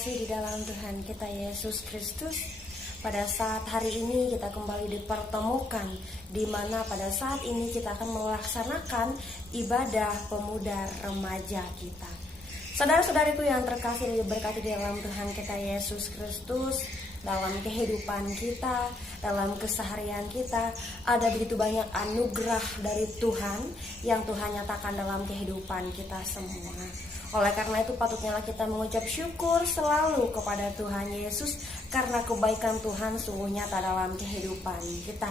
terkasih di dalam Tuhan kita Yesus Kristus, pada saat hari ini kita kembali dipertemukan, di mana pada saat ini kita akan melaksanakan ibadah pemuda remaja kita. Saudara-saudariku yang terkasih dan diberkati di dalam Tuhan kita Yesus Kristus, dalam kehidupan kita, dalam keseharian kita, ada begitu banyak anugerah dari Tuhan yang Tuhan nyatakan dalam kehidupan kita semua. Oleh karena itu patutnya kita mengucap syukur selalu kepada Tuhan Yesus, karena kebaikan Tuhan sungguh nyata dalam kehidupan kita.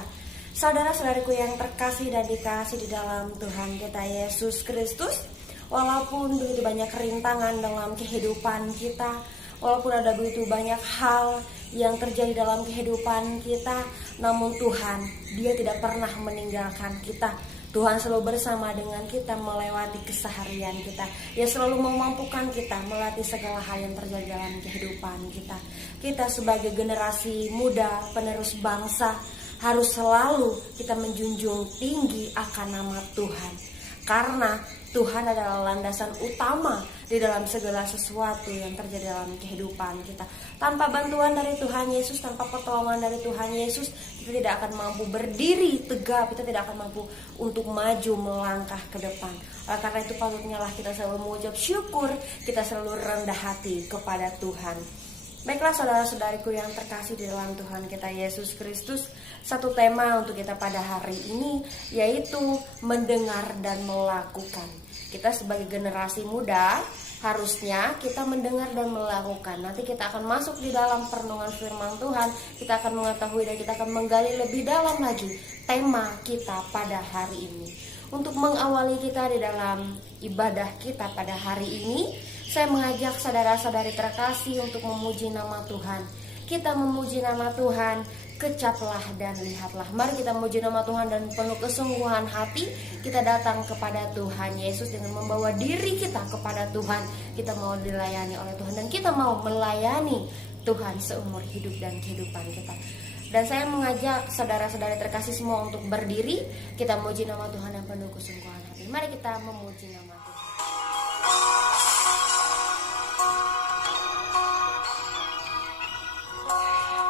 Saudara-saudariku yang terkasih dan dikasih di dalam Tuhan kita Yesus Kristus, walaupun begitu banyak rintangan dalam kehidupan kita, walaupun ada begitu banyak hal yang terjadi dalam kehidupan kita, namun Tuhan, Dia tidak pernah meninggalkan kita. Tuhan selalu bersama dengan kita melewati keseharian kita. Dia selalu memampukan kita melatih segala hal yang terjadi dalam kehidupan kita. Kita sebagai generasi muda, penerus bangsa, harus selalu kita menjunjung tinggi akan nama Tuhan. Karena Tuhan adalah landasan utama di dalam segala sesuatu yang terjadi dalam kehidupan kita. Tanpa bantuan dari Tuhan Yesus, tanpa pertolongan dari Tuhan Yesus, kita tidak akan mampu berdiri tegap, kita tidak akan mampu untuk maju melangkah ke depan. Karena itu patutnya lah kita selalu mengucap syukur, kita selalu rendah hati kepada Tuhan. Baiklah saudara-saudariku yang terkasih di dalam Tuhan kita Yesus Kristus, satu tema untuk kita pada hari ini yaitu mendengar dan melakukan. Kita sebagai generasi muda harusnya kita mendengar dan melakukan. Nanti kita akan masuk di dalam perenungan firman Tuhan, kita akan mengetahui dan kita akan menggali lebih dalam lagi tema kita pada hari ini. Untuk mengawali kita di dalam ibadah kita pada hari ini, saya mengajak saudara-saudari terkasih untuk memuji nama Tuhan. Kita memuji nama Tuhan, kecaplah dan lihatlah. Mari kita memuji nama Tuhan dan penuh kesungguhan hati kita datang kepada Tuhan Yesus dengan membawa diri kita kepada Tuhan. Kita mau dilayani oleh Tuhan dan kita mau melayani Tuhan seumur hidup dan kehidupan kita. Dan saya mengajak saudara-saudari terkasih semua untuk berdiri. Kita memuji nama Tuhan yang penuh kesungguhan hati. Mari kita memuji nama Tuhan.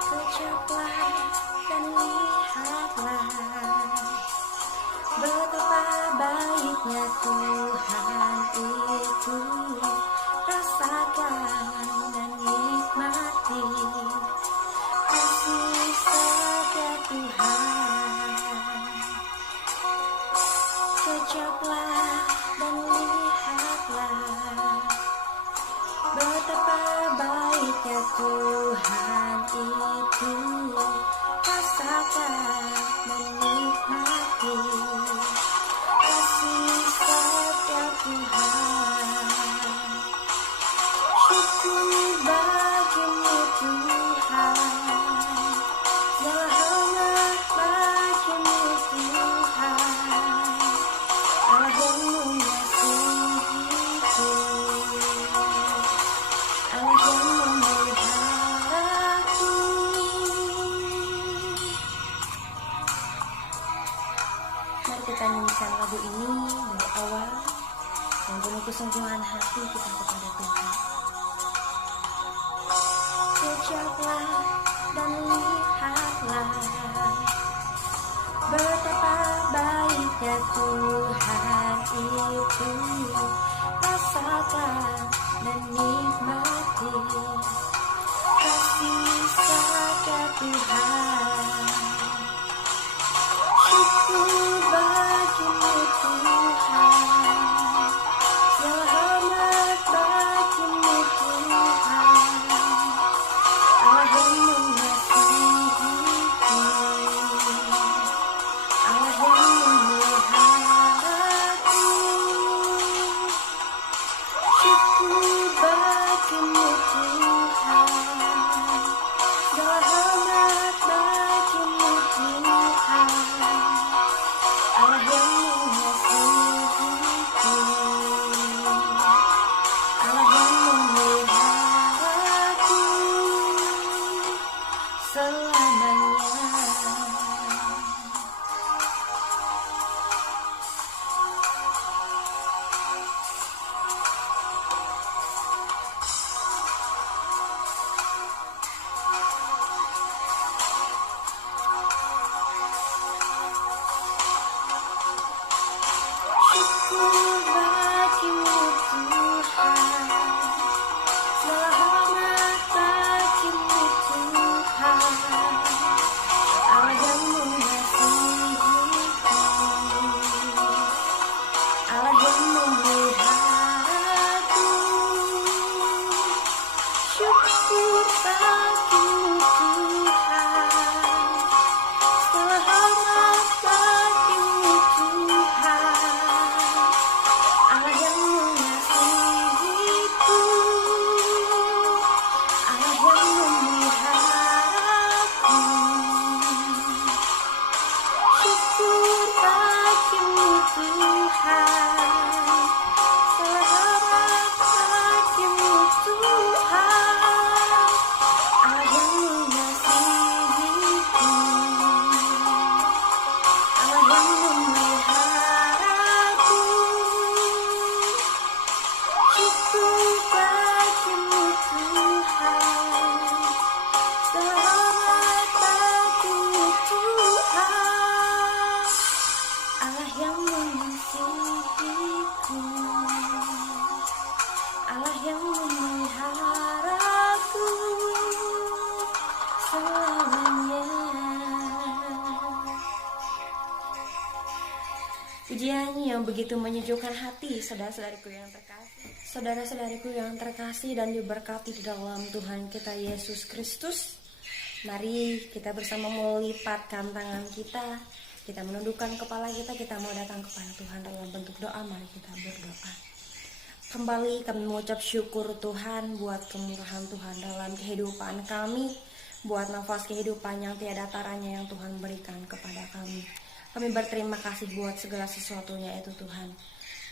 Kecaplah dan lihatlah betapa baiknya Tuhan itu. Rasakan dan nikmati kasih setia Tuhan. Kecaplah dan lihatlah betapa baiknya Tuhan itu. Rasakan dan nikmati kasih setia Tuhan. Syukur bagimu Tuhan, selamat bagimu Tuhan, Allah yang mengasihiku, Allah yang memeliharaku. Mari kita nyanyikan lagu ini dari awal dan penuh kesungguhan hati kita kepada Tuhan. Kecaplah dan lihatlah betapa baiknya Tuhan itu. Rasakan dan nikmati kasih setia Tuhan. Syukur bagimu Tuhan, selamat bagimu Tuhan, Allah yang mengasihiku, Allah yang memeliharaku. Syukur bagimu Tuhan, selamat bagimu Tuhan, Allah yang mengasihiku. Tuhan, selamat bagimu Tuhan, Allah yang mengasihiku, Allah yang memeliharaku. Syukur bagimu Tuhan, selamat bagimu Tuhan, Allah yang mengasihiku, Allah yang memeliharaku selamanya. Pujian yang begitu menyejukkan hati, saudara-saudariku yang terkasih. Saudara-saudariku yang terkasih dan diberkati di dalam Tuhan kita Yesus Kristus. Mari kita bersama melipatkan tangan kita menundukkan kepala kita mau datang kepada Tuhan dalam bentuk doa. Mari kita berdoa. Kembali kami mengucap syukur Tuhan buat kemurahan Tuhan dalam kehidupan kami, buat nafas kehidupan yang tiada taranya yang Tuhan berikan kepada kami. Kami berterima kasih buat segala sesuatunya itu Tuhan.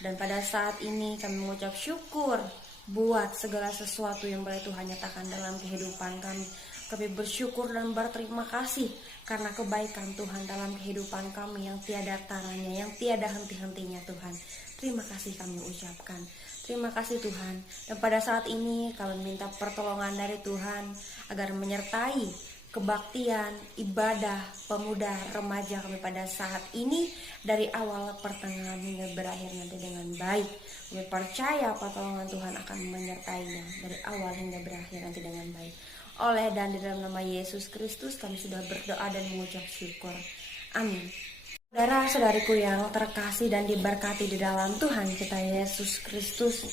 Dan pada saat ini kami mengucap syukur buat segala sesuatu yang boleh Tuhan nyatakan dalam kehidupan kami. Kami bersyukur dan berterima kasih karena kebaikan Tuhan dalam kehidupan kami yang tiada taranya, yang tiada henti-hentinya Tuhan. Terima kasih kami ucapkan. Terima kasih Tuhan. Dan pada saat ini kami minta pertolongan dari Tuhan agar menyertai kebaktian, ibadah, pemuda, remaja kami pada saat ini dari awal pertengahan hingga berakhir nanti dengan baik. Kami percaya pertolongan Tuhan akan menyertainya dari awal hingga berakhir nanti dengan baik. Oleh dan di dalam nama Yesus Kristus kami sudah berdoa dan mengucap syukur. Amin. Saudara-saudariku yang terkasih dan diberkati di dalam Tuhan kita Yesus Kristus,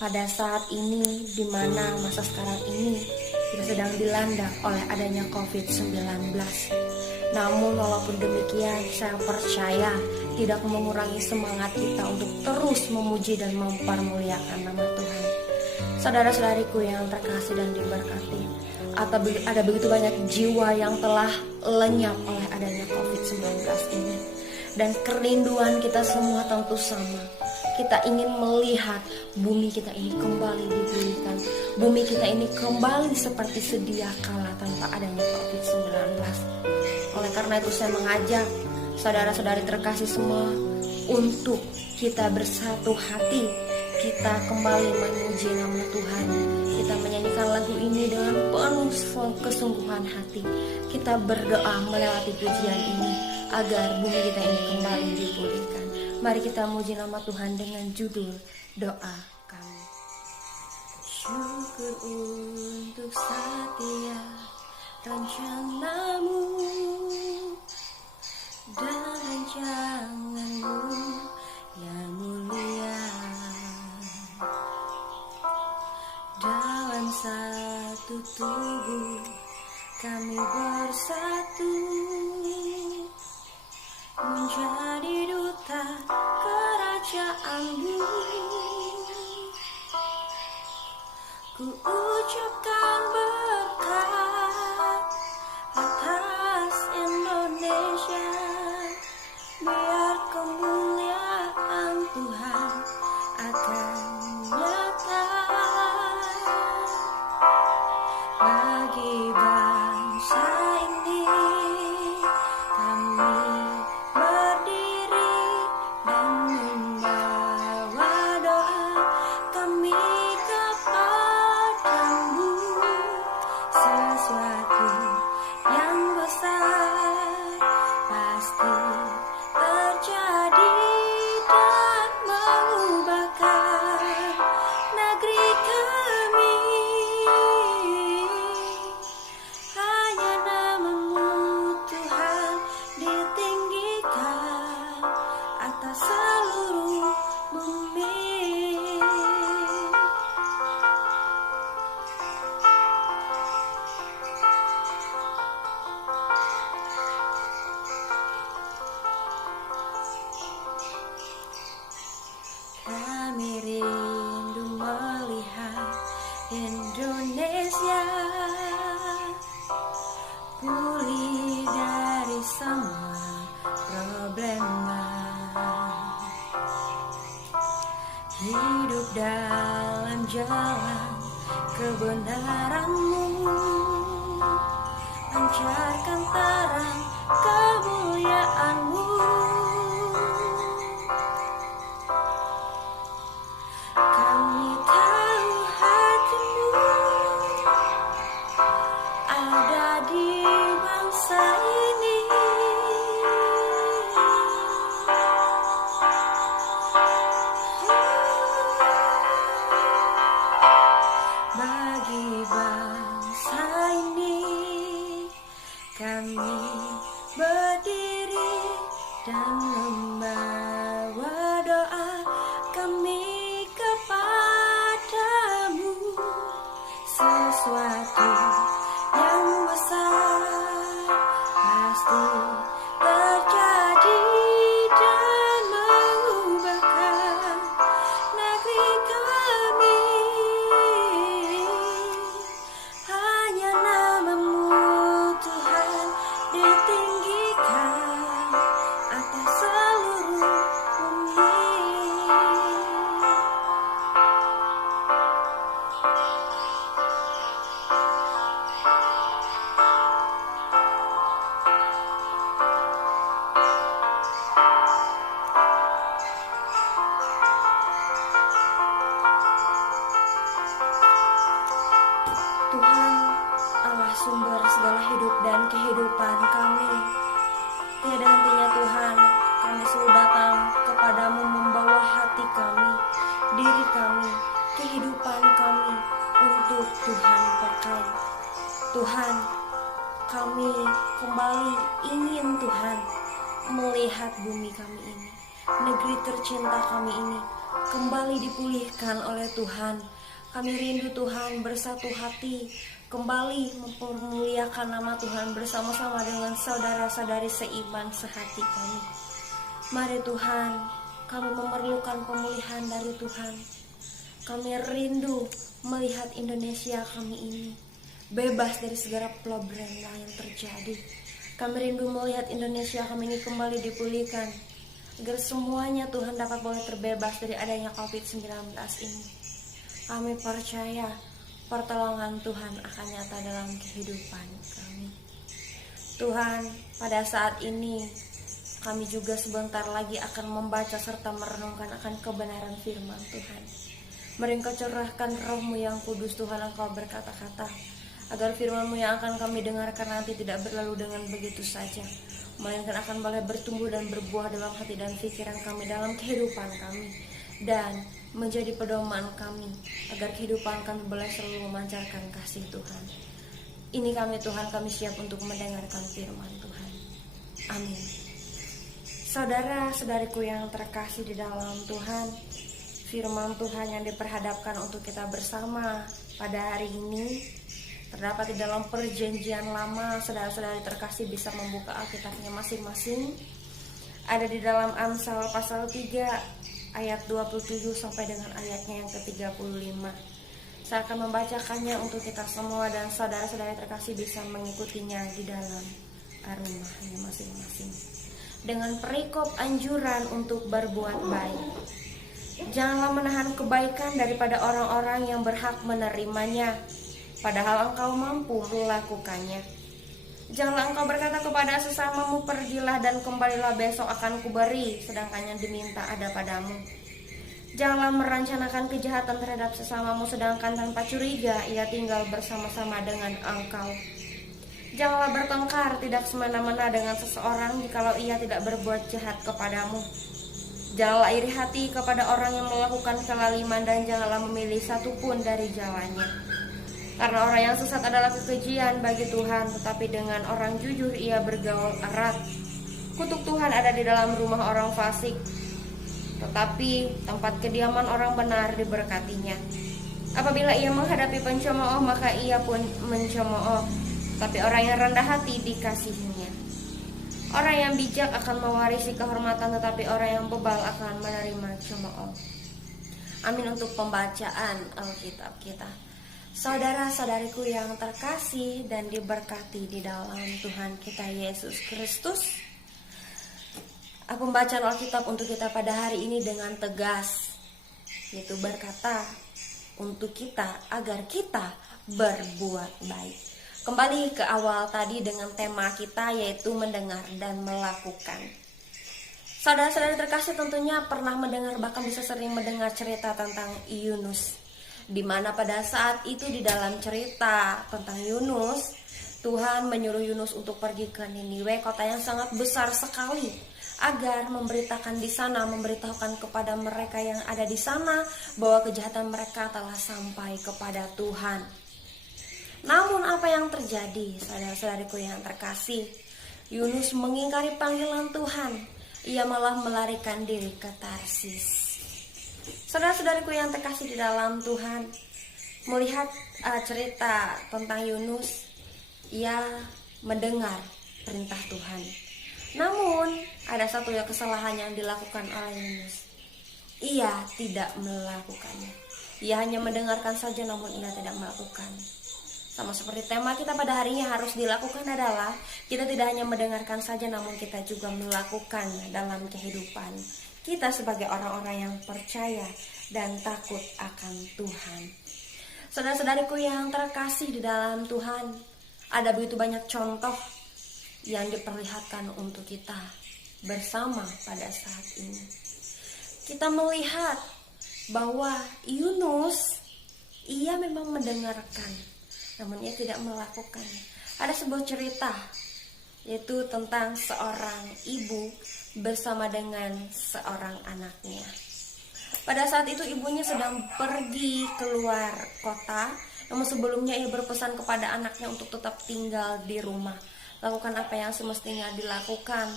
pada saat ini di mana masa sekarang ini kita sedang dilanda oleh adanya COVID-19. Namun walaupun demikian, saya percaya tidak mengurangi semangat kita untuk terus memuji dan mempermuliakan nama Tuhan. Saudara-saudariku yang terkasih dan diberkati, ada begitu banyak jiwa yang telah lenyap oleh adanya COVID-19 ini. Dan kerinduan kita semua tentu sama. Kita ingin melihat bumi kita ini kembali dipulihkan. Bumi kita ini kembali seperti sedia kala tanpa adanya COVID-19. Oleh karena itu saya mengajak saudara-saudari terkasih semua untuk kita bersatu hati. Kita kembali memuji nama Tuhan. Kita menyanyikan lagu ini dengan penuh kesungguhan hati. Kita berdoa melewati pujian ini agar bumi kita ini kembali dipulihkan. Mari kita muji nama Tuhan dengan judul doa kami. Syukur untuk setia rencanamu dan rancanganmu yang mulia. Dalam satu tubuh kami bersatu menjadi duta kerajaan-Mu. Ku ucapkan berkat atas Indonesia, biar kemuliaan Tuhan akan nyata bagi bangsa ini. Kami berdiri dan membawa doa kami kepadamu. Sesuatu yang besar pasti terjadi dan mengubahkan negeri kami. Hanya nama-Mu Tuhan ditinggikan atas seluruh bumi. Kami rindu melihat Indonesia pulih dari semua problema. hidup dalam jalan kebenaran-Mu, pancarkan terang kemuliaan-Mu. Kami tahu hati-Mu ada di bangsa ini. Bagi bangsa ini kami berdiri dan membawa doa kami kepadamu. Sesuatu yang besar pasti terjadi dan mengubahkan negeri kami. Hanya nama-Mu Tuhan ditinggikan atas seluruh bumi. Tuhan, Allah sumber segala hidup dan kehidupan kami. Tiada hentinya Tuhan, kami selalu datang kepadamu membawa hati kami, diri kami, kehidupan kami untuk Tuhan pakai. Tuhan, kami kembali ingin Tuhan melihat bumi kami ini, negeri tercinta kami ini, kembali dipulihkan oleh Tuhan. Kami rindu Tuhan bersatu hati, kembali memuliakan nama Tuhan bersama-sama dengan saudara-saudari seiman sehati kami. Mari Tuhan, kami memerlukan pemulihan dari Tuhan. Kami rindu melihat Indonesia kami ini bebas dari segala problem yang terjadi. Kami rindu melihat Indonesia kami ini kembali dipulihkan, agar semuanya Tuhan dapat boleh terbebas dari adanya COVID-19 ini. Kami percaya pertolongan Tuhan akan nyata dalam kehidupan kami. Tuhan, pada saat ini kami juga sebentar lagi akan membaca serta merenungkan akan kebenaran firman Tuhan. Mari Engkau curahkan Roh-Mu yang kudus Tuhan, Engkau berkata-kata, agar firman-Mu yang akan kami dengarkan nanti tidak berlalu dengan begitu saja, melainkan akan boleh bertumbuh dan berbuah dalam hati dan pikiran kami, dalam kehidupan kami, dan menjadi pedoman kami, agar kehidupan kami boleh selalu memancarkan kasih Tuhan. Ini kami Tuhan, kami siap untuk mendengarkan firman Tuhan. Amin. Saudara-saudariku yang terkasih di dalam Tuhan, firman Tuhan yang diperhadapkan untuk kita bersama pada hari ini terdapat di dalam Perjanjian Lama. Saudara-saudari terkasih bisa membuka Alkitabnya masing-masing. Ada di dalam Amsal pasal 3 ayat 27 sampai dengan ayatnya yang ke-35. Saya akan membacakannya untuk kita semua dan saudara-saudari terkasih bisa mengikutinya di dalam rumahnya masing-masing. Dengan perikop anjuran untuk berbuat baik. Janganlah menahan kebaikan daripada orang-orang yang berhak menerimanya, padahal engkau mampu melakukannya. Janganlah engkau berkata kepada sesamamu, pergilah dan kembalilah, besok akan kuberi, sedangkan yang diminta ada padamu. Janganlah merencanakan kejahatan terhadap sesamamu, sedangkan tanpa curiga ia tinggal bersama-sama dengan engkau. Janganlah bertengkar tidak semena-mena dengan seseorang jikalau ia tidak berbuat jahat kepadamu. Janganlah iri hati kepada orang yang melakukan kelaliman, dan janganlah memilih satupun dari jalannya. Karena orang yang sesat adalah kekejian bagi Tuhan, tetapi dengan orang jujur ia bergaul erat. Kutuk Tuhan ada di dalam rumah orang fasik, tetapi tempat kediaman orang benar diberkatinya. Apabila ia menghadapi pencemooh, maka ia pun mencemooh, tapi orang yang rendah hati dikasihinya. Orang yang bijak akan mewarisi kehormatan, tetapi orang yang bebal akan menerima cemooh. Amin untuk pembacaan Alkitab kita. Saudara-saudariku yang terkasih dan diberkati di dalam Tuhan kita Yesus Kristus, pembacaan Alkitab untuk kita pada hari ini dengan tegas yaitu berkata untuk kita agar kita berbuat baik. Kembali ke awal tadi dengan tema kita, yaitu mendengar dan melakukan. Saudara-saudari terkasih tentunya pernah mendengar, bahkan bisa sering mendengar cerita tentang Yunus, di mana pada saat itu di dalam cerita tentang Yunus, Tuhan menyuruh Yunus untuk pergi ke Niniwe, kota yang sangat besar sekali, agar memberitakan di sana, memberitahukan kepada mereka yang ada di sana bahwa kejahatan mereka telah sampai kepada Tuhan. Namun apa yang terjadi, saudara-saudariku yang terkasih? Yunus mengingkari panggilan Tuhan. Ia malah melarikan diri ke Tarsis. Saudara-saudariku yang terkasih di dalam Tuhan, melihat cerita tentang Yunus, ia mendengar perintah Tuhan. Namun ada satu kesalahan yang dilakukan oleh Yunus. Ia tidak melakukannya. Ia hanya mendengarkan saja, namun ia tidak melakukan. Sama seperti tema kita pada hari ini, harus dilakukan adalah kita tidak hanya mendengarkan saja, namun kita juga melakukan dalam kehidupan kita sebagai orang-orang yang percaya dan takut akan Tuhan. Saudara-saudariku yang terkasih di dalam Tuhan, ada begitu banyak contoh yang diperlihatkan untuk kita bersama pada saat ini. Kita melihat bahwa Yunus, ia memang mendengarkan, namun ia tidak melakukannya. Ada sebuah cerita, yaitu tentang seorang ibu bersama dengan seorang anaknya. Pada saat itu ibunya sedang pergi keluar kota, namun sebelumnya ia berpesan kepada anaknya untuk tetap tinggal di rumah, lakukan apa yang semestinya dilakukan,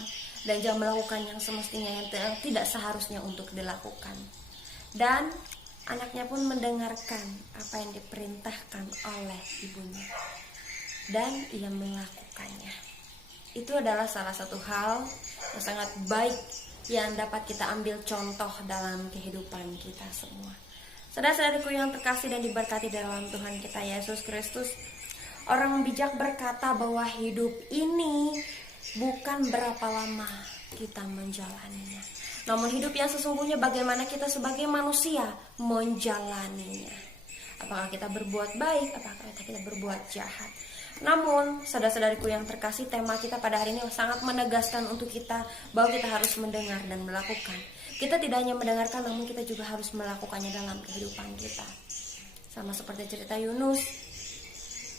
dan jangan melakukan yang semestinya yang tidak seharusnya untuk dilakukan. Dan anaknya pun mendengarkan apa yang diperintahkan oleh ibunya, dan ia melakukannya. Itu adalah salah satu hal yang sangat baik yang dapat kita ambil contoh dalam kehidupan kita semua. Saudara-saudariku yang terkasih dan diberkati dalam Tuhan kita Yesus Kristus, orang bijak berkata bahwa hidup ini bukan berapa lama kita menjalaninya, namun hidup yang sesungguhnya bagaimana kita sebagai manusia menjalaninya. Apakah kita berbuat baik, apakah kita berbuat jahat. Namun saudara-saudariku yang terkasih, tema kita pada hari ini sangat menegaskan untuk kita bahwa kita harus mendengar dan melakukan. Kita tidak hanya mendengarkan, namun kita juga harus melakukannya dalam kehidupan kita. Sama seperti cerita Yunus,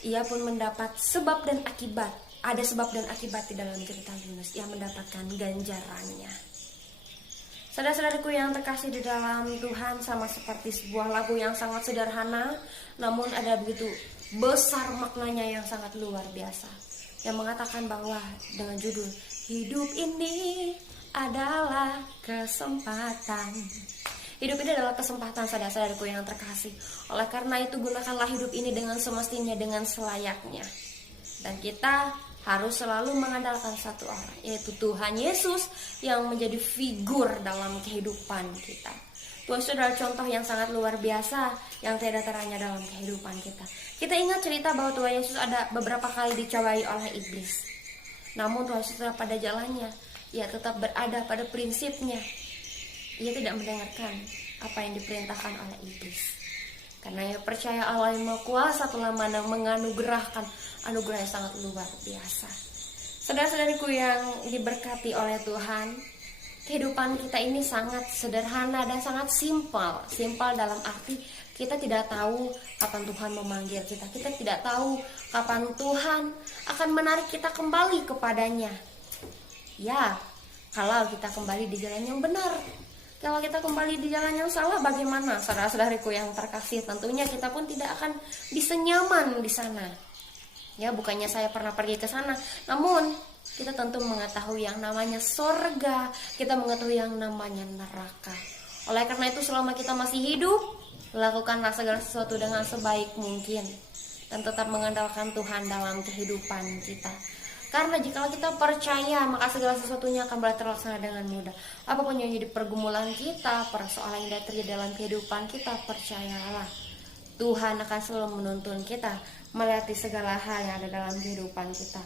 ia pun mendapat sebab dan akibat. Ada sebab dan akibat di dalam cerita Yunus. Ia mendapatkan ganjarannya. Saudara-saudariku yang terkasih di dalam Tuhan, sama seperti sebuah lagu yang sangat sederhana, namun ada begitu besar maknanya yang sangat luar biasa, yang mengatakan bahwa dengan judul hidup ini adalah kesempatan. Hidup ini adalah kesempatan, saudara-saudariku yang terkasih. Oleh karena itu gunakanlah hidup ini dengan semestinya, dengan selayaknya. Dan kita harus selalu mengandalkan satu orang, yaitu Tuhan Yesus, yang menjadi figur dalam kehidupan kita. Tuhan Yesus adalah contoh yang sangat luar biasa yang tidak teranya dalam kehidupan kita. Kita ingat cerita bahwa Tuhan Yesus ada beberapa kali dicobai oleh iblis. Namun Tuhan Yesus tetap pada jalannya. Ia tetap berada pada prinsipnya. Ia tidak mendengarkan apa yang diperintahkan oleh iblis. Karena ia percaya Allah yang Maha Kuasa telah menganugerahkan anugerah yang sangat luar biasa. Saudara-saudariku yang diberkati oleh Tuhan, kehidupan kita ini sangat sederhana dan sangat simpel. Simpel dalam arti kita tidak tahu kapan Tuhan memanggil kita. Kita tidak tahu kapan Tuhan akan menarik kita kembali kepadanya. Ya, kalau kita kembali di jalan yang benar. Kalau kita kembali di jalan yang salah, bagaimana? Saudara-saudariku yang terkasih, tentunya kita pun tidak akan bisa nyaman di sana. Ya, bukannya saya pernah pergi ke sana, namun kita tentu mengetahui yang namanya sorga, kita mengetahui yang namanya neraka. Oleh karena itu, selama kita masih hidup, lakukanlah segala sesuatu dengan sebaik mungkin dan tetap mengandalkan Tuhan dalam kehidupan kita. Karena jika kita percaya, maka segala sesuatunya akan boleh terlaksana dengan mudah. Apapun yang jadi pergumulan kita, persoalan yang terjadi dalam kehidupan kita, percayalah Tuhan akan selalu menuntun kita melewati segala hal yang ada dalam kehidupan kita.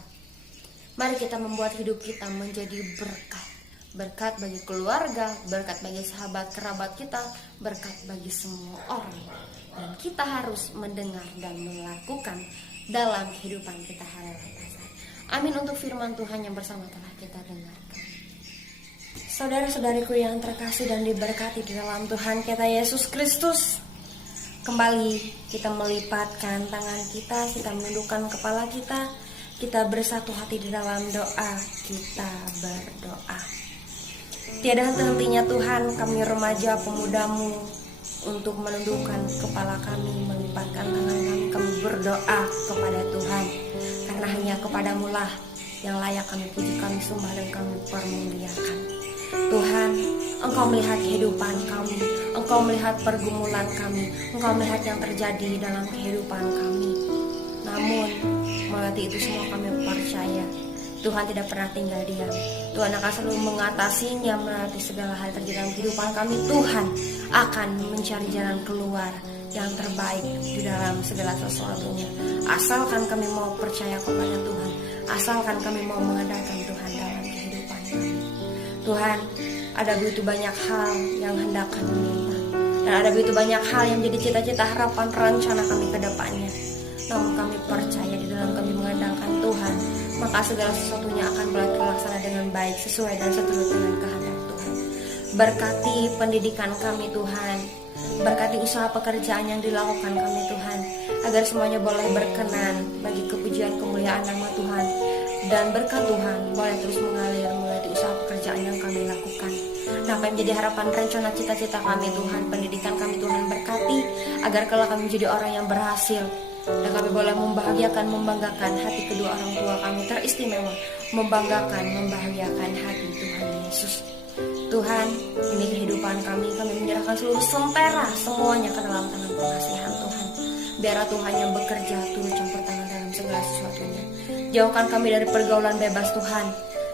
Mari kita membuat hidup kita menjadi berkat berkat bagi keluarga, berkat bagi sahabat kerabat kita, berkat bagi semua orang. Dan kita harus mendengar dan melakukan dalam kehidupan kita hari-hari. Amin untuk firman Tuhan yang bersama telah kita dengarkan. Saudara-saudariku yang terkasih dan diberkati di dalam Tuhan kita Yesus Kristus, kembali kita melipatkan tangan kita menundukkan kepala kita bersatu hati di dalam doa, kita berdoa. Tiada henti-hentinya Tuhan kami remaja pemudamu untuk menundukkan kepala kami, melipatkan tangan kami berdoa kepada Tuhan. Karena hanya kepadamu lah yang layak kami puji, kami sembah dan kami permuliakan. Tuhan, Engkau melihat kehidupan kami, Engkau melihat pergumulan kami, Engkau melihat yang terjadi dalam kehidupan kami. Namun, melewati itu semua kami percaya Tuhan tidak pernah tinggal diam. Tuhan akan selalu mengatasinya, melewati segala hal terjadi dalam kehidupan kami. Tuhan akan mencari jalan keluar yang terbaik di dalam segala sesuatunya. Asalkan kami mau percaya kepada Tuhan, asalkan kami mau mengandalkan Tuhan dalam kehidupan kami. Tuhan, ada begitu banyak hal yang hendak kami minta, dan ada begitu banyak hal yang jadi cita-cita, harapan, rencana kami ke depannya. Namun kami percaya di dalam kami mengandalkan Tuhan, maka segala sesuatunya akan boleh terlaksana dengan baik, sesuai dan seturut dengan kehendak Tuhan. Berkati pendidikan kami Tuhan, berkati usaha pekerjaan yang dilakukan kami Tuhan, agar semuanya boleh berkenan bagi kepujian kemuliaan nama Tuhan. Dan berkat Tuhan boleh terus mengalir melalui usaha pekerjaan yang kami lakukan. Apa yang menjadi harapan, rencana, cita-cita kami Tuhan, pendidikan kami Tuhan berkati, agar kelak kami menjadi orang yang berhasil. Dan kami boleh membahagiakan, membanggakan hati kedua orang tua kami teristimewa, membahagiakan hati Tuhan Yesus. Tuhan, ini kehidupan kami menyerahkan seluruh sempera semuanya ke dalam tangan pengasihan Tuhan. Biarlah Tuhan yang bekerja turut campur tangan dalam segala sesuatunya. Jauhkan kami dari pergaulan bebas Tuhan.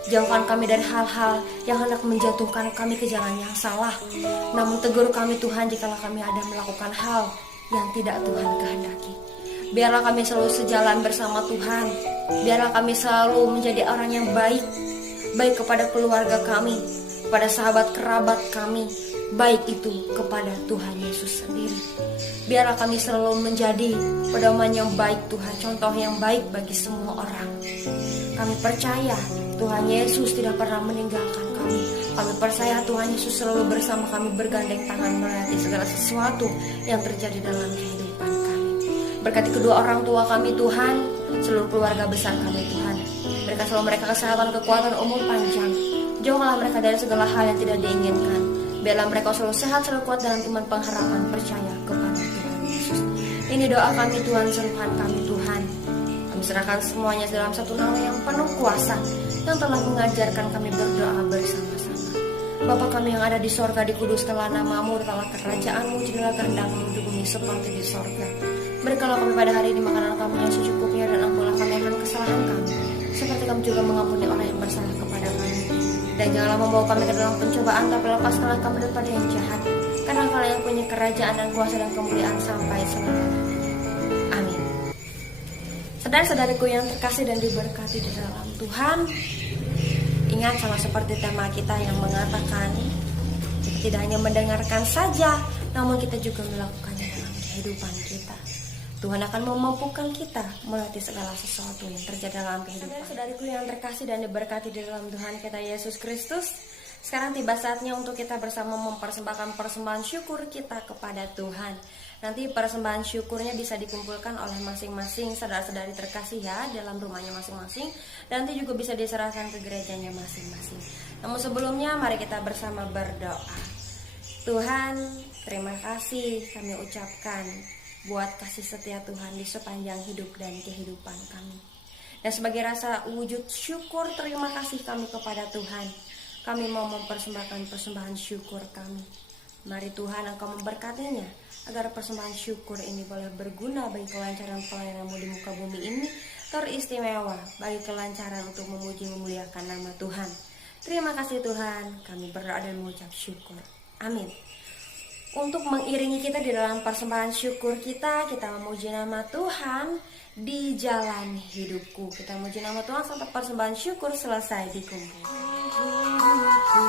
Jauhkan kami dari hal-hal yang hendak menjatuhkan kami ke jalan yang salah. Namun tegur kami Tuhan jikalau kami ada melakukan hal yang tidak Tuhan kehendaki. Biarlah kami selalu sejalan bersama Tuhan. Biarlah kami selalu menjadi orang yang baik, baik kepada keluarga kami, kepada sahabat kerabat kami, baik itu kepada Tuhan Yesus sendiri. Biarlah kami selalu menjadi pedoman yang baik Tuhan, contoh yang baik bagi semua orang. Kami percaya Tuhan Yesus tidak pernah meninggalkan kami. Kami percaya Tuhan Yesus selalu bersama kami, bergandeng tangan melewati segala sesuatu yang terjadi dalam kehidupan kami. Berkati kedua orang tua kami Tuhan, seluruh keluarga besar kami Tuhan. Berikan selalu mereka kesehatan, kekuatan, umur panjang. Jauhkanlah mereka dari segala hal yang tidak diinginkan. Biarlah mereka selalu sehat, selalu kuat dalam iman, pengharapan, percaya kepada Tuhan Yesus. Ini doa kami Tuhan, seruhan kami Tuhan. Kami serahkan semuanya dalam satu nama yang penuh kuasa, yang telah mengajarkan kami berdoa bersama-sama. Bapa kami yang ada di sorga, dikuduskanlah namamu, datanglah kerajaanmu, jadilah kehendakmu di bumi seperti di sorga. Berikanlah kami pada hari ini makanan kami yang secukupnya, dan ampunilah kami akan kesalahan kami, seperti kami juga mengampuni orang yang bersalah kepada kami. Dan janganlah membawa kami ke dalam pencobaan, tapi lepaskanlah kami daripada yang jahat. Karena Engkau yang punya kerajaan dan kuasa dan kemuliaan sampai selama-lamanya. Amin. Saudara-saudariku yang terkasih dan diberkati di dalam Tuhan, ingat sama seperti tema kita yang mengatakan, kita tidak hanya mendengarkan saja, namun kita juga melakukannya dalam kehidupan kita. Tuhan akan memampukan kita melatih segala sesuatu yang terjadi dalam kehidupan. Saudariku yang terkasih dan diberkati di dalam Tuhan kita Yesus Kristus, sekarang tiba saatnya untuk kita bersama mempersembahkan persembahan syukur kita kepada Tuhan. Nanti persembahan syukurnya bisa dikumpulkan oleh masing-masing saudara-saudari terkasih ya, dalam rumahnya masing-masing. Dan nanti juga bisa diserahkan ke gerejanya masing-masing. Namun sebelumnya mari kita bersama berdoa. Tuhan, terima kasih kami ucapkan buat kasih setia Tuhan di sepanjang hidup dan kehidupan kami. Dan sebagai rasa wujud syukur terima kasih kami kepada Tuhan, kami mau mempersembahkan persembahan syukur kami. Mari Tuhan Engkau memberkatinya, agar persembahan syukur ini boleh berguna bagi kelancaran pelayanan-Mu di muka bumi ini, teristimewa bagi kelancaran untuk memuji memuliakan nama Tuhan. Terima kasih Tuhan, kami berdoa dan mengucap syukur. Amin. Untuk mengiringi kita di dalam persembahan syukur kita memuji nama Tuhan di jalan hidupku. Kita memuji nama Tuhan sampai persembahan syukur selesai dikumpulkan. hidupku.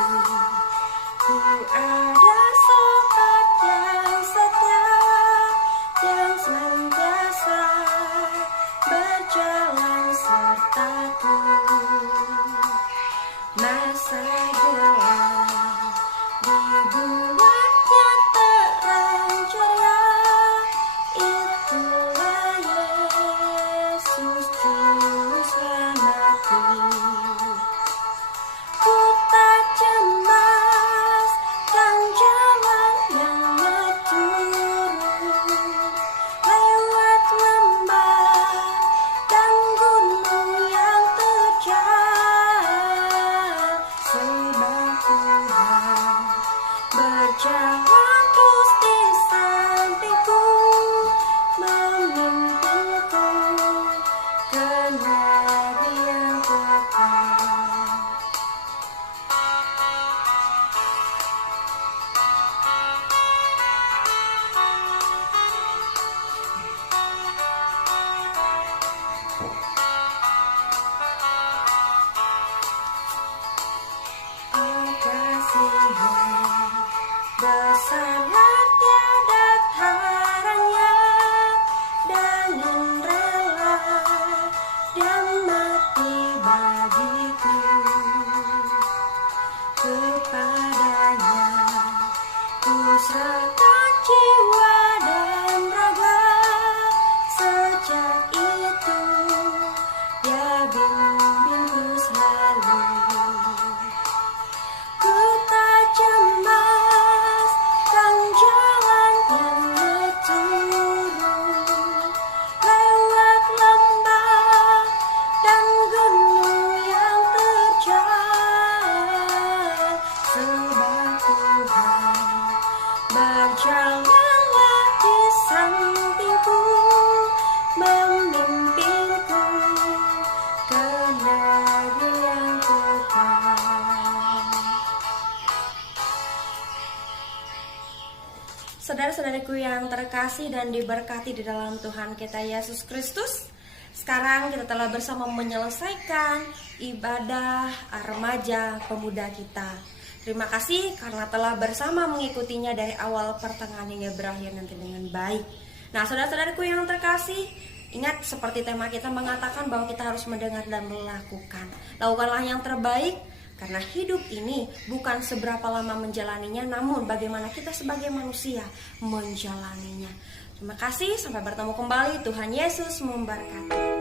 Ku ada sobat yang setia, yang senantiasa berjalan sertaku. Masa gelap dibuatnya terang ceria, itulah Yesus Juru Selamatku. Ku tak cemas kan jalan yang berturun, lewat lembah dan gunung yang terjal, sebab Tuhan berjalan terus di sampingku, memimpinku ke negeri yang kekal. Oh kasihnya besarlah tiada taranya, dengan rela dia mati bagiku. Kepadanya ku serahkan jiwa dan raga, sejak itu dia bimbingku selalu. Ku tak cemas kan jalan yang berturun, lewat lembah dan gunung yang terjal, sebab Tuhan berjalanlah di sampingku, memimpinku ke negeri yang kekal. Saudara-saudariku yang terkasih dan diberkati di dalam Tuhan kita Yesus Kristus, sekarang kita telah bersama menyelesaikan ibadah remaja pemuda kita. Terima kasih karena telah bersama mengikutinya dari awal pertengahan hingga berakhir nanti dengan baik. Nah, saudara-saudariku yang terkasih, ingat seperti tema kita mengatakan bahwa kita harus mendengar dan melakukan. Lakukanlah yang terbaik, karena hidup ini bukan seberapa lama menjalaninya, namun bagaimana kita sebagai manusia menjalaninya. Terima kasih, sampai bertemu kembali. Tuhan Yesus memberkati.